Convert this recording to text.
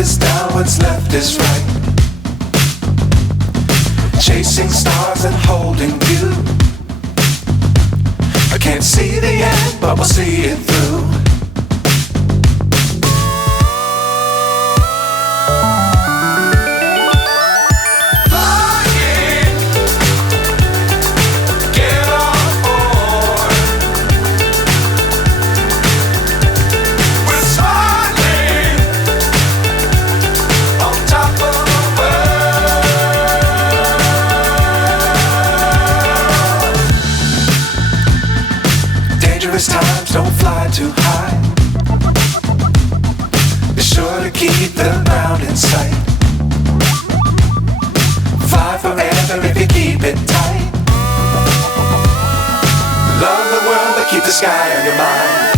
is down, what's left is right. Chasing stars and holding you. I can't see the end, but we'll see it through. Times don't fly too high. Be sure to keep the ground in sight. Fly forever if you keep it tight. Love the world but keep the sky on your mind.